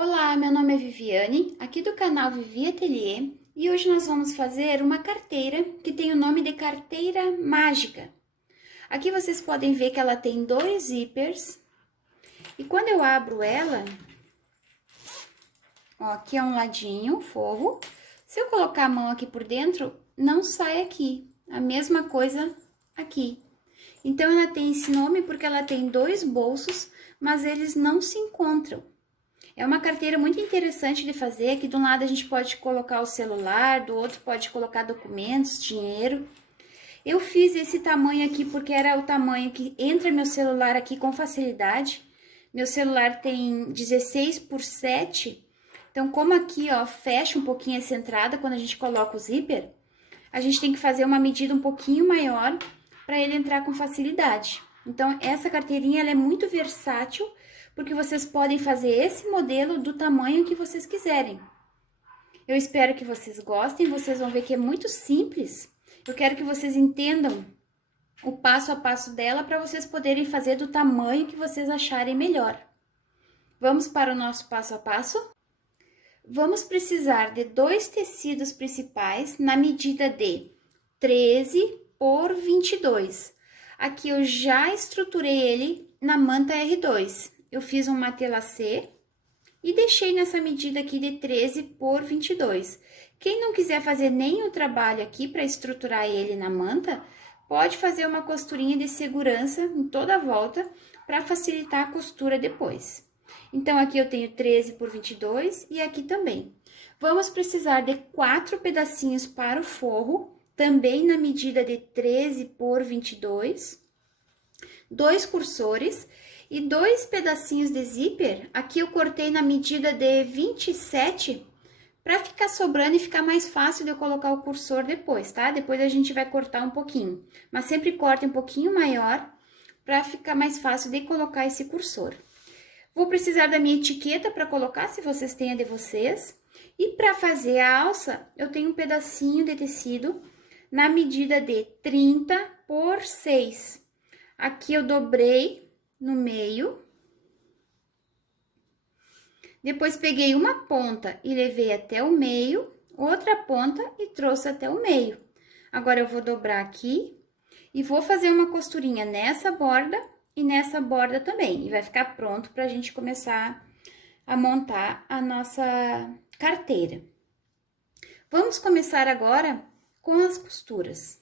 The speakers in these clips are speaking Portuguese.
Olá, meu nome é Viviane, aqui do canal Vivi Ateliê, e hoje nós vamos fazer uma carteira que tem o nome de carteira mágica. Aqui vocês podem ver que ela tem dois zíperes, e quando eu abro ela, ó, aqui é um ladinho, o forro. Se eu colocar a mão aqui por dentro, não sai aqui, a mesma coisa aqui. Então, ela tem esse nome porque ela tem dois bolsos, mas eles não se encontram. É uma carteira muito interessante de fazer, aqui de um lado a gente pode colocar o celular, do outro pode colocar documentos, dinheiro. Eu fiz esse tamanho aqui porque era o tamanho que entra meu celular aqui com facilidade. Meu celular tem 16 por 7, então como aqui, ó, fecha um pouquinho essa entrada quando a gente coloca o zíper, a gente tem que fazer uma medida um pouquinho maior para ele entrar com facilidade. Então, essa carteirinha ela é muito versátil, porque vocês podem fazer esse modelo do tamanho que vocês quiserem. Eu espero que vocês gostem, vocês vão ver que é muito simples. Eu quero que vocês entendam o passo a passo dela para vocês poderem fazer do tamanho que vocês acharem melhor. Vamos para o nosso passo a passo? Vamos precisar de dois tecidos principais na medida de 13 por 22. Aqui eu já estruturei ele na manta R2. Eu fiz um matelassé e deixei nessa medida aqui de 13 por 22. Quem não quiser fazer nem o trabalho aqui para estruturar ele na manta, pode fazer uma costurinha de segurança em toda a volta para facilitar a costura depois. Então, aqui eu tenho 13 por 22 e aqui também. Vamos precisar de 4 pedacinhos para o forro, também na medida de 13 por 22, 2 cursores e 2 pedacinhos de zíper. Aqui eu cortei na medida de 27, para ficar sobrando e ficar mais fácil de eu colocar o cursor depois, tá? Depois a gente vai cortar um pouquinho, mas sempre corte um pouquinho maior, para ficar mais fácil de colocar esse cursor. Vou precisar da minha etiqueta para colocar, se vocês têm a de vocês. E para fazer a alça, eu tenho um pedacinho de tecido na medida de 30 por 6. Aqui eu dobrei no meio. Depois peguei uma ponta e levei até o meio, outra ponta e trouxe até o meio. Agora, eu vou dobrar aqui e vou fazer uma costurinha nessa borda e nessa borda também. E vai ficar pronto pra gente começar a montar a nossa carteira. Vamos começar agora com as costuras.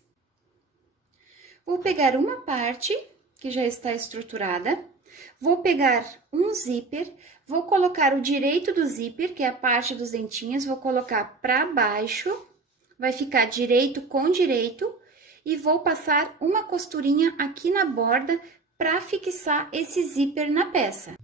Vou pegar uma parte que já está estruturada, vou pegar um zíper, vou colocar o direito do zíper, que é a parte dos dentinhos, vou colocar para baixo, vai ficar direito com direito, e vou passar uma costurinha aqui na borda para fixar esse zíper na peça.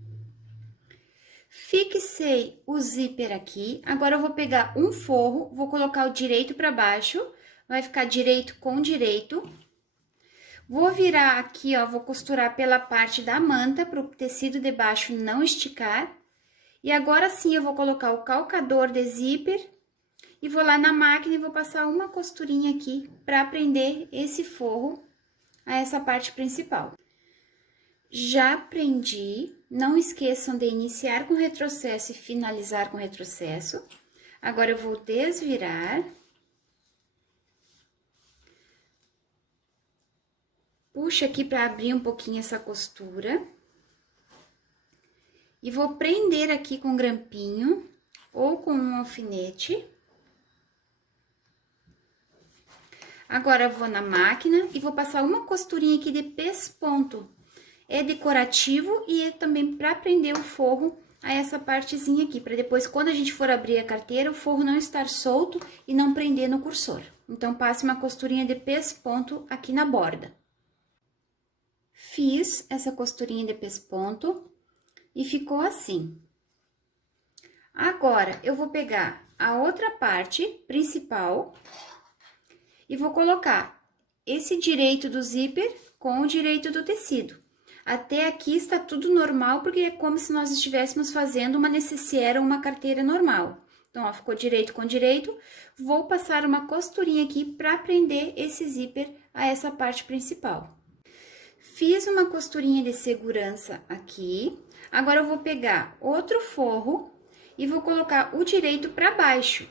Fixei o zíper aqui, agora eu vou pegar um forro, vou colocar o direito para baixo, vai ficar direito com direito. Vou virar aqui, ó, vou costurar pela parte da manta, para o tecido de baixo não esticar. E agora sim, eu vou colocar o calcador de zíper e vou lá na máquina e vou passar uma costurinha aqui para prender esse forro a essa parte principal. Já prendi, não esqueçam de iniciar com retrocesso e finalizar com retrocesso. Agora, eu vou desvirar. Puxa aqui para abrir um pouquinho essa costura. E vou prender aqui com grampinho ou com um alfinete. Agora, eu vou na máquina e vou passar uma costurinha aqui de pesponto. É decorativo e é também para prender o forro a essa partezinha aqui, para depois, quando a gente for abrir a carteira, o forro não estar solto e não prender no cursor. Então, passe uma costurinha de pesponto aqui na borda. Fiz essa costurinha de pesponto e ficou assim. Agora, eu vou pegar a outra parte principal e vou colocar esse direito do zíper com o direito do tecido. Até aqui está tudo normal, porque é como se nós estivéssemos fazendo uma nécessaire ou uma carteira normal. Então, ó, ficou direito com direito. Vou passar uma costurinha aqui para prender esse zíper a essa parte principal. Fiz uma costurinha de segurança aqui. Agora, eu vou pegar outro forro e vou colocar o direito para baixo.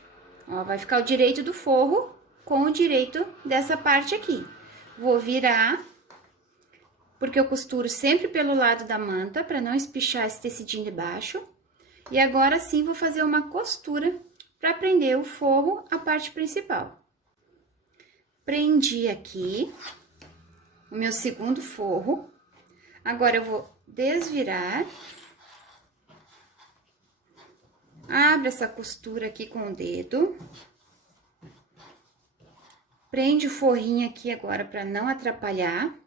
Ó, vai ficar o direito do forro com o direito dessa parte aqui. Vou virar, porque eu costuro sempre pelo lado da manta, para não espichar esse tecidinho de baixo. E agora sim, vou fazer uma costura para prender o forro à parte principal. Prendi aqui o meu segundo forro. Agora, eu vou desvirar. Abre essa costura aqui com o dedo. Prende o forrinho aqui agora para não atrapalhar.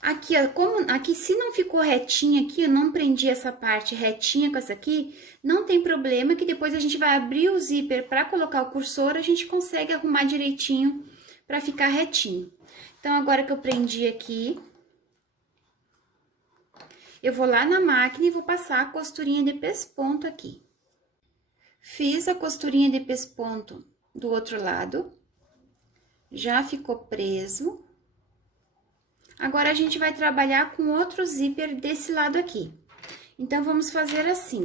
Aqui, ó, aqui se não ficou retinha aqui, eu não prendi essa parte retinha com essa aqui, não tem problema que depois a gente vai abrir o zíper para colocar o cursor, a gente consegue arrumar direitinho para ficar retinho. Então, agora que eu prendi aqui, eu vou lá na máquina e vou passar a costurinha de pesponto aqui. Fiz a costurinha de pesponto do outro lado, já ficou preso. Agora, a gente vai trabalhar com outro zíper desse lado aqui. Então, vamos fazer assim.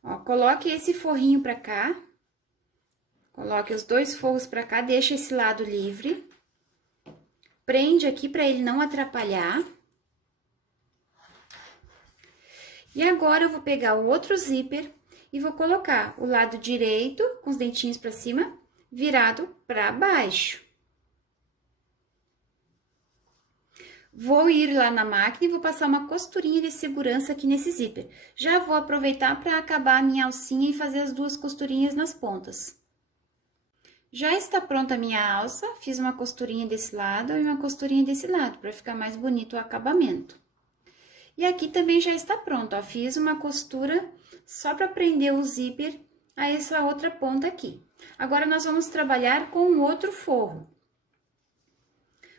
Ó, coloque esse forrinho pra cá. Coloque os dois forros pra cá, deixa esse lado livre. Prende aqui pra ele não atrapalhar. E agora, eu vou pegar o outro zíper e vou colocar o lado direito, com os dentinhos pra cima, virado pra baixo. Vou ir lá na máquina e vou passar uma costurinha de segurança aqui nesse zíper. Já vou aproveitar para acabar a minha alcinha e fazer as duas costurinhas nas pontas. Já está pronta a minha alça, fiz uma costurinha desse lado e uma costurinha desse lado, para ficar mais bonito o acabamento. E aqui também já está pronto, ó, fiz uma costura só para prender o zíper a essa outra ponta aqui. Agora, nós vamos trabalhar com o outro forro.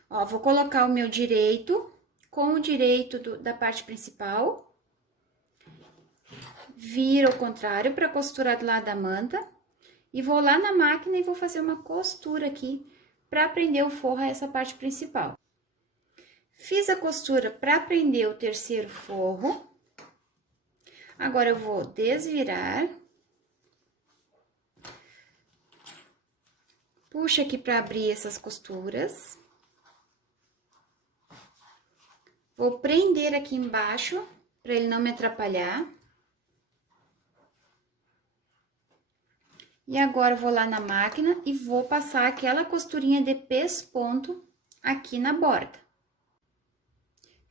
Ó, vou colocar o meu direito com o direito da parte principal. Viro ao contrário para costurar do lado da manta. E vou lá na máquina e vou fazer uma costura aqui para prender o forro a essa parte principal. Fiz a costura para prender o terceiro forro. Agora, eu vou desvirar. Puxa aqui para abrir essas costuras. Vou prender aqui embaixo, para ele não me atrapalhar. E agora, eu vou lá na máquina e vou passar aquela costurinha de pesponto aqui na borda.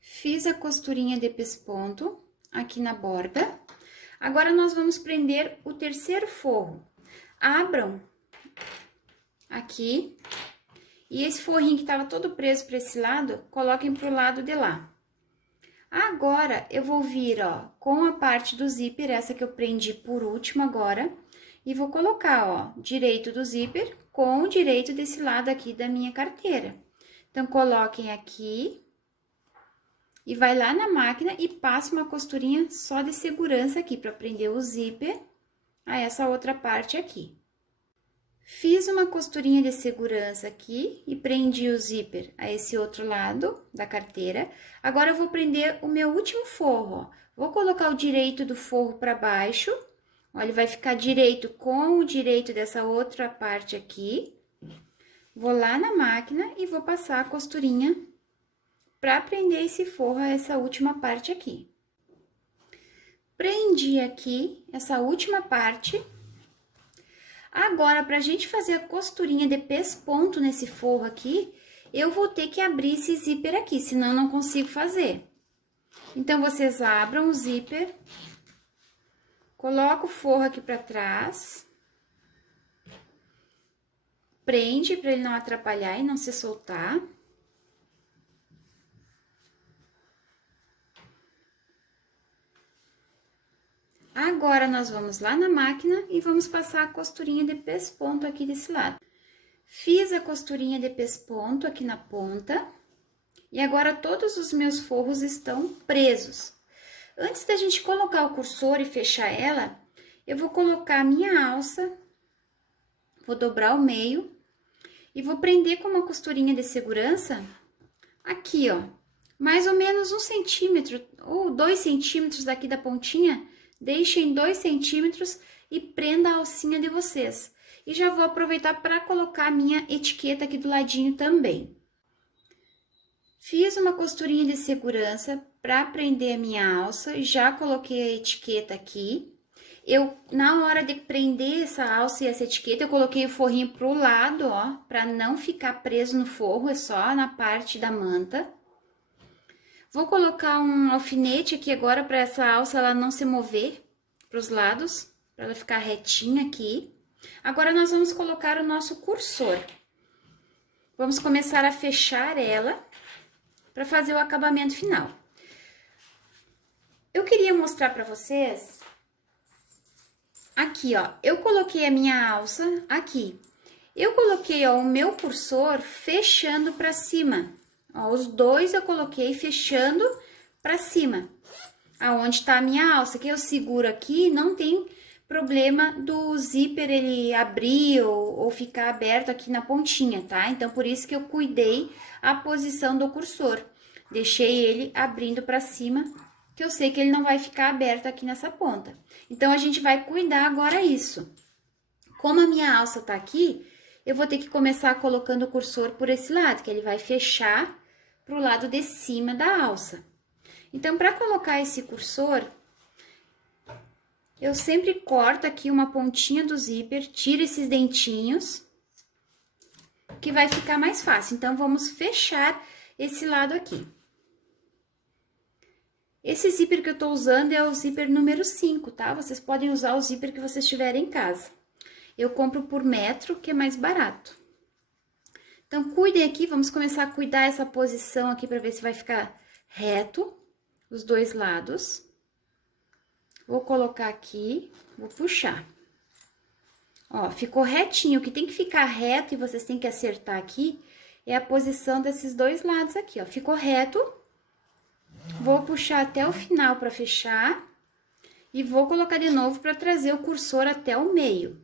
Fiz a costurinha de pesponto aqui na borda. Agora, nós vamos prender o terceiro forro. Abram aqui. E esse forrinho que estava todo preso para esse lado, coloquem pro lado de lá. Agora, eu vou vir, ó, com a parte do zíper, essa que eu prendi por último agora, e vou colocar, ó, direito do zíper com o direito desse lado aqui da minha carteira. Então, coloquem aqui e vai lá na máquina e passa uma costurinha só de segurança aqui, para prender o zíper a essa outra parte aqui. Fiz uma costurinha de segurança aqui e prendi o zíper a esse outro lado da carteira. Agora, eu vou prender o meu último forro, ó. Vou colocar o direito do forro para baixo. Ó, ele vai ficar direito com o direito dessa outra parte aqui. Vou lá na máquina e vou passar a costurinha para prender esse forro a essa última parte aqui. Prendi aqui essa última parte. Agora, pra gente fazer a costurinha de pesponto nesse forro aqui, eu vou ter que abrir esse zíper aqui, senão eu não consigo fazer. Então, vocês abram o zíper, coloca o forro aqui pra trás, prende pra ele não atrapalhar e não se soltar. Agora, nós vamos lá na máquina e vamos passar a costurinha de pesponto aqui desse lado. Fiz a costurinha de pesponto aqui na ponta. E agora, todos os meus forros estão presos. Antes da gente colocar o cursor e fechar ela, eu vou colocar a minha alça vou dobrar ao meio e vou prender com uma costurinha de segurança aqui, ó, mais ou menos 1 centímetro ou 2 centímetros daqui da pontinha, deixem 2 centímetros e prenda a alcinha de vocês. E já vou aproveitar para colocar a minha etiqueta aqui do ladinho também. Fiz uma costurinha de segurança para prender a minha alça, já coloquei a etiqueta aqui. Na hora de prender essa alça e essa etiqueta, eu coloquei o forrinho pro lado, ó, para não ficar preso no forro, é só na parte da manta. Vou colocar um alfinete aqui agora para essa alça ela não se mover pros lados, para ela ficar retinha aqui. Agora, nós vamos colocar o nosso cursor. Vamos começar a fechar ela para fazer o acabamento final. Eu queria mostrar para vocês aqui, ó, eu coloquei a minha alça aqui. Eu coloquei, ó, o meu cursor fechando para cima. Ó, os dois eu coloquei fechando para cima. Aonde tá a minha alça, que eu seguro aqui, não tem problema do zíper ele abrir ou ficar aberto aqui na pontinha, tá? Então, por isso que eu cuidei a posição do cursor. Deixei ele abrindo para cima, que eu sei que ele não vai ficar aberto aqui nessa ponta. Então, a gente vai cuidar agora isso. Como a minha alça tá aqui, eu vou ter que começar colocando o cursor por esse lado, que ele vai fechar pro lado de cima da alça. Então, para colocar esse cursor, eu sempre corto aqui uma pontinha do zíper, tiro esses dentinhos, que vai ficar mais fácil. Então, vamos fechar esse lado aqui. Esse zíper que eu tô usando é o zíper número 5, tá? Vocês podem usar o zíper que vocês tiverem em casa. Eu compro por metro, que é mais barato. Então, cuidem aqui, vamos começar a cuidar essa posição aqui para ver se vai ficar reto, os dois lados. Vou colocar aqui, vou puxar. Ó, ficou retinho. O que tem que ficar reto e vocês têm que acertar aqui é a posição desses dois lados aqui, ó. Ficou reto. Vou puxar até o final para fechar e vou colocar de novo para trazer o cursor até o meio.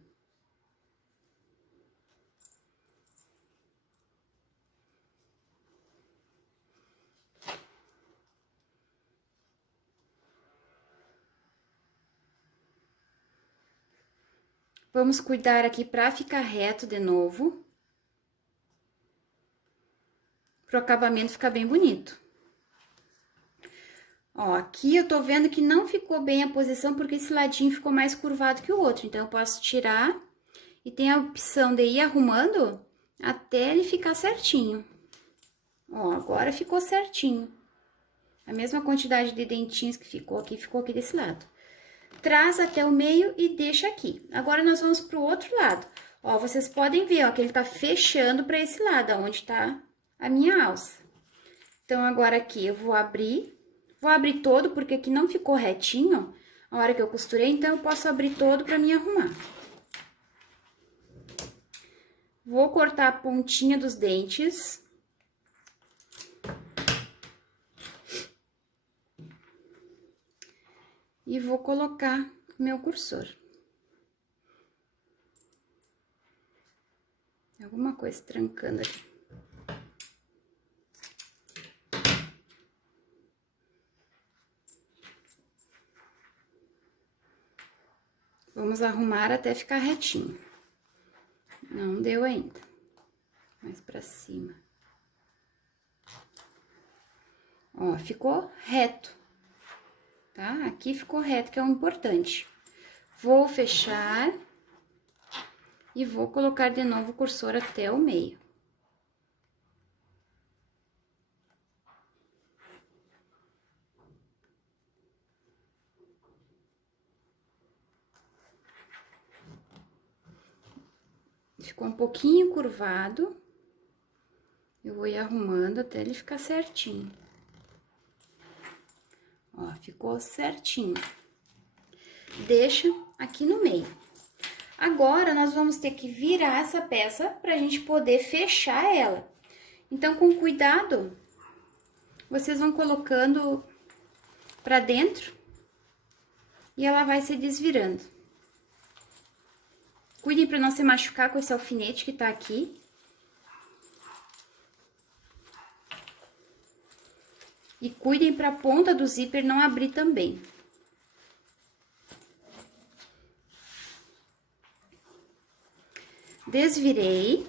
Vamos cuidar aqui para ficar reto de novo, para o acabamento ficar bem bonito. Ó, aqui eu tô vendo que não ficou bem a posição, porque esse ladinho ficou mais curvado que o outro. Então, eu posso tirar e tem a opção de ir arrumando até ele ficar certinho. Ó, agora ficou certinho. A mesma quantidade de dentinhos que ficou aqui desse lado. Traz até o meio e deixa aqui. Agora, nós vamos pro outro lado. Ó, vocês podem ver, ó, que ele tá fechando para esse lado, onde tá a minha alça. Então, agora aqui eu vou abrir todo, porque aqui não ficou retinho a hora que eu costurei, então eu posso abrir todo para me arrumar. Vou cortar a pontinha dos dentes. E vou colocar meu cursor. Alguma coisa trancando aqui. Vamos arrumar até ficar retinho. Não deu ainda. Mais pra cima. Ó, ficou reto. Tá? Aqui ficou reto, que é o importante. Vou fechar e vou colocar de novo o cursor até o meio. Ficou um pouquinho curvado. Eu vou ir arrumando até ele ficar certinho. Ó, ficou certinho. Deixa aqui no meio. Agora, nós vamos ter que virar essa peça pra gente poder fechar ela. Então, com cuidado, vocês vão colocando pra dentro e ela vai se desvirando. Cuidem para não se machucar com esse alfinete que tá aqui. E cuidem para a ponta do zíper não abrir também. Desvirei.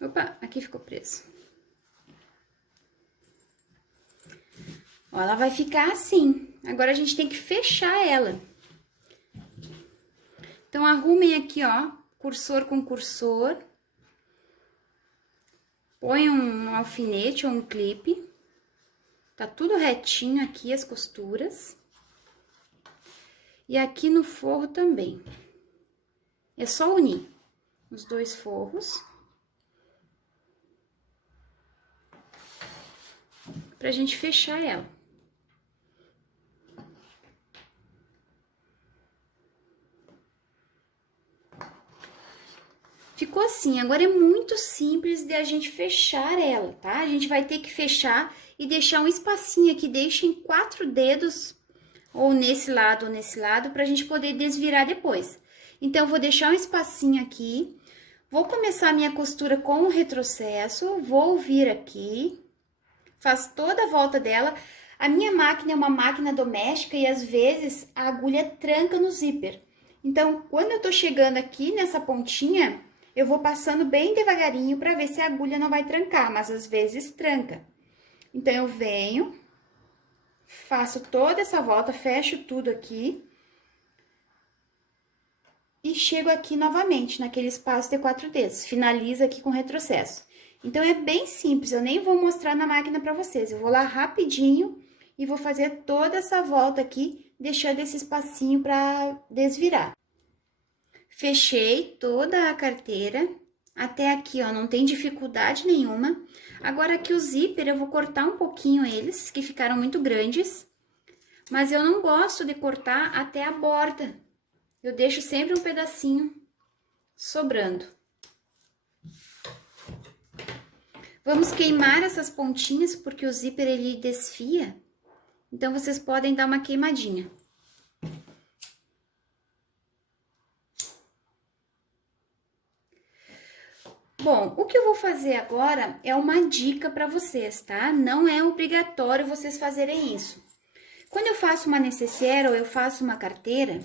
Opa, aqui ficou preso. Ó, ela vai ficar assim. Agora, a gente tem que fechar ela. Então, arrumem aqui, ó, cursor com cursor. Põe um alfinete ou um clipe. Tá tudo retinho aqui, as costuras. E aqui no forro também. É só unir os dois forros. Pra gente fechar ela. Ficou assim, agora é muito simples de a gente fechar ela, tá? A gente vai ter que fechar e deixar um espacinho aqui, deixem 4 dedos, ou nesse lado, pra gente poder desvirar depois. Então, eu vou deixar um espacinho aqui, vou começar a minha costura com o retrocesso, vou vir aqui, faço toda a volta dela. A minha máquina é uma máquina doméstica e às vezes a agulha tranca no zíper. Então, quando eu tô chegando aqui nessa pontinha, eu vou passando bem devagarinho para ver se a agulha não vai trancar, mas às vezes tranca. Então, eu venho, faço toda essa volta, fecho tudo aqui. E chego aqui novamente, naquele espaço de 4 dedos. Finaliza aqui com retrocesso. Então, é bem simples, eu nem vou mostrar na máquina para vocês. Eu vou lá rapidinho e vou fazer toda essa volta aqui, deixando esse espacinho para desvirar. Fechei toda a carteira, até aqui, ó, não tem dificuldade nenhuma. Agora, aqui o zíper, eu vou cortar um pouquinho eles, que ficaram muito grandes. Mas eu não gosto de cortar até a borda. Eu deixo sempre um pedacinho sobrando. Vamos queimar essas pontinhas, porque o zíper, ele desfia. Então, vocês podem dar uma queimadinha. Bom, o que eu vou fazer agora é uma dica para vocês, tá? Não é obrigatório vocês fazerem isso. Quando eu faço uma nécessaire ou eu faço uma carteira,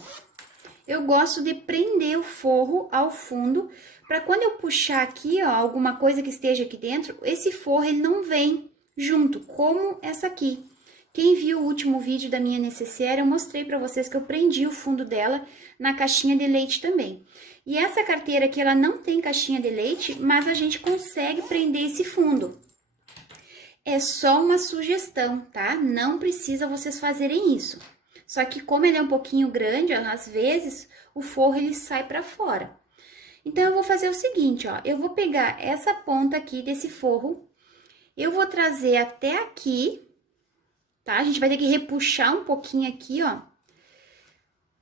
eu gosto de prender o forro ao fundo, para quando eu puxar aqui, ó, alguma coisa que esteja aqui dentro, esse forro ele não vem junto, como essa aqui. Quem viu o último vídeo da minha nécessaire, eu mostrei para vocês que eu prendi o fundo dela na caixinha de leite também. E essa carteira aqui, ela não tem caixinha de leite, mas a gente consegue prender esse fundo. É só uma sugestão, tá? Não precisa vocês fazerem isso. Só que como ele é um pouquinho grande, às vezes, o forro ele sai para fora. Então, eu vou fazer o seguinte, ó. Eu vou pegar essa ponta aqui desse forro, eu vou trazer até aqui, tá? A gente vai ter que repuxar um pouquinho aqui, ó.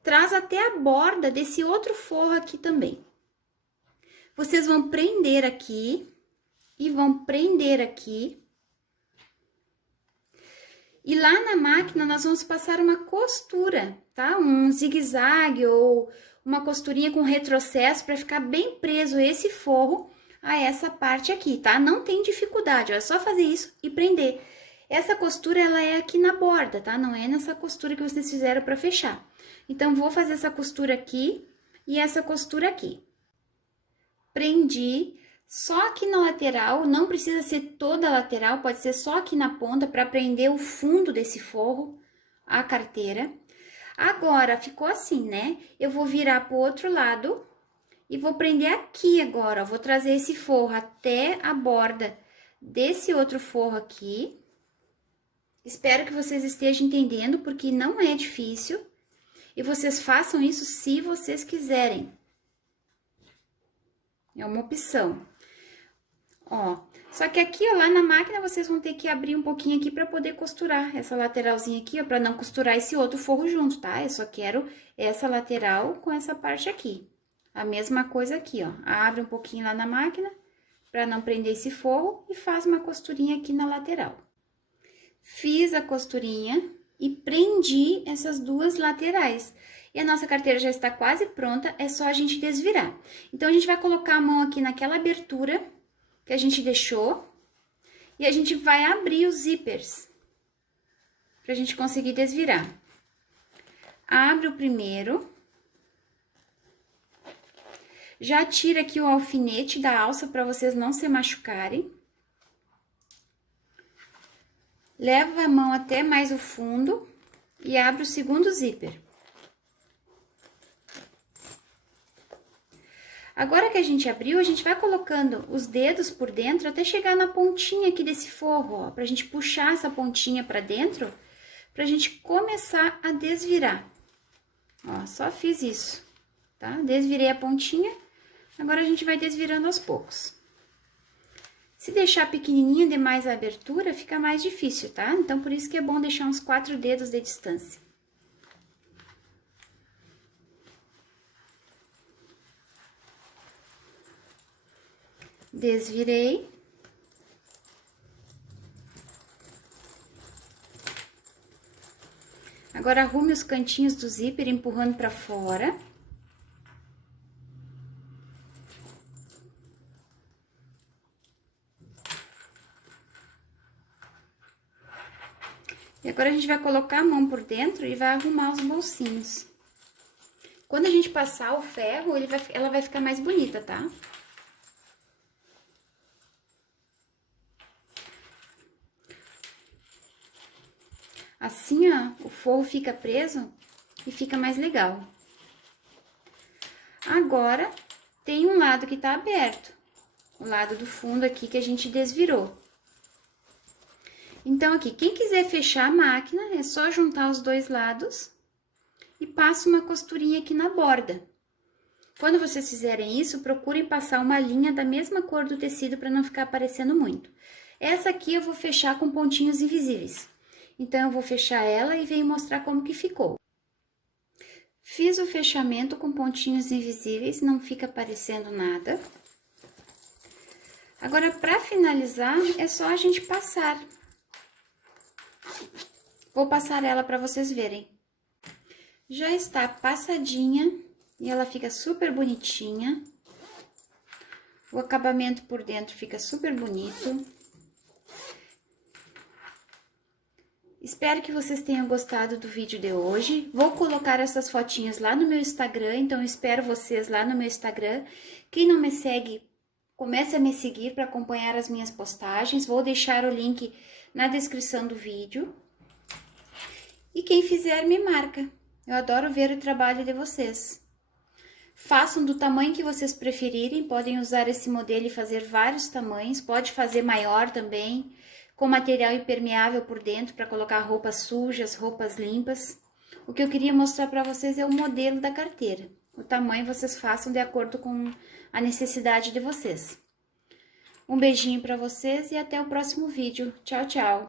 Traz até a borda desse outro forro aqui também. Vocês vão prender aqui e vão prender aqui. E lá na máquina, nós vamos passar uma costura, tá? Um zigue-zague ou uma costurinha com retrocesso para ficar bem preso esse forro a essa parte aqui, tá? Não tem dificuldade, ó, é só fazer isso e prender. Essa costura, ela é aqui na borda, tá? Não é nessa costura que vocês fizeram para fechar. Então, vou fazer essa costura aqui e essa costura aqui. Prendi. Só aqui na lateral, não precisa ser toda a lateral, pode ser só aqui na ponta para prender o fundo desse forro, a carteira. Agora, ficou assim, né? Eu vou virar pro outro lado e vou prender aqui agora, ó. Vou trazer esse forro até a borda desse outro forro aqui. Espero que vocês estejam entendendo, porque não é difícil. E vocês façam isso se vocês quiserem. É uma opção. Ó, só que aqui, ó, lá na máquina, vocês vão ter que abrir um pouquinho aqui para poder costurar essa lateralzinha aqui, ó, para não costurar esse outro forro junto, tá? Eu só quero essa lateral com essa parte aqui. A mesma coisa aqui, ó. Abre um pouquinho lá na máquina para não prender esse forro e faz uma costurinha aqui na lateral. Fiz a costurinha e prendi essas duas laterais. E a nossa carteira já está quase pronta, é só a gente desvirar. Então, a gente vai colocar a mão aqui naquela abertura que a gente deixou e a gente vai abrir os zíperes pra gente conseguir desvirar. Abre o primeiro. Já tira aqui o alfinete da alça para vocês não se machucarem. Leva a mão até mais o fundo e abre o segundo zíper. Agora que a gente abriu, a gente vai colocando os dedos por dentro até chegar na pontinha aqui desse forro, ó, pra gente puxar essa pontinha pra dentro, pra gente começar a desvirar. Ó, só fiz isso, tá? Desvirei a pontinha, agora a gente vai desvirando aos poucos. Se deixar pequenininha demais a abertura, fica mais difícil, tá? Então, por isso que é bom deixar uns 4 dedos de distância. Desvirei. Agora, arrume os cantinhos do zíper empurrando pra fora. E agora, a gente vai colocar a mão por dentro e vai arrumar os bolsinhos. Quando a gente passar o ferro, ela vai ficar mais bonita, tá? Assim, ó, o forro fica preso e fica mais legal. Agora, tem um lado que tá aberto, o lado do fundo aqui que a gente desvirou. Então, aqui, quem quiser fechar a máquina, é só juntar os dois lados e passa uma costurinha aqui na borda. Quando vocês fizerem isso, procurem passar uma linha da mesma cor do tecido para não ficar aparecendo muito. Essa aqui eu vou fechar com pontinhos invisíveis. Então, eu vou fechar ela e venho mostrar como que ficou. Fiz o fechamento com pontinhos invisíveis, não fica aparecendo nada. Agora, para finalizar, é só a gente passar. Vou passar ela para vocês verem. Já está passadinha e ela fica super bonitinha. O acabamento por dentro fica super bonito. Espero que vocês tenham gostado do vídeo de hoje. Vou colocar essas fotinhas lá no meu Instagram, então eu espero vocês lá no meu Instagram. Quem não me segue, comece a me seguir para acompanhar as minhas postagens. Vou deixar o link na descrição do vídeo. E quem fizer, me marca. Eu adoro ver o trabalho de vocês. Façam do tamanho que vocês preferirem, podem usar esse modelo e fazer vários tamanhos. Pode fazer maior também, com material impermeável por dentro para colocar roupas sujas, roupas limpas. O que eu queria mostrar para vocês é o modelo da carteira. O tamanho vocês façam de acordo com a necessidade de vocês. Um beijinho para vocês e até o próximo vídeo. Tchau, tchau!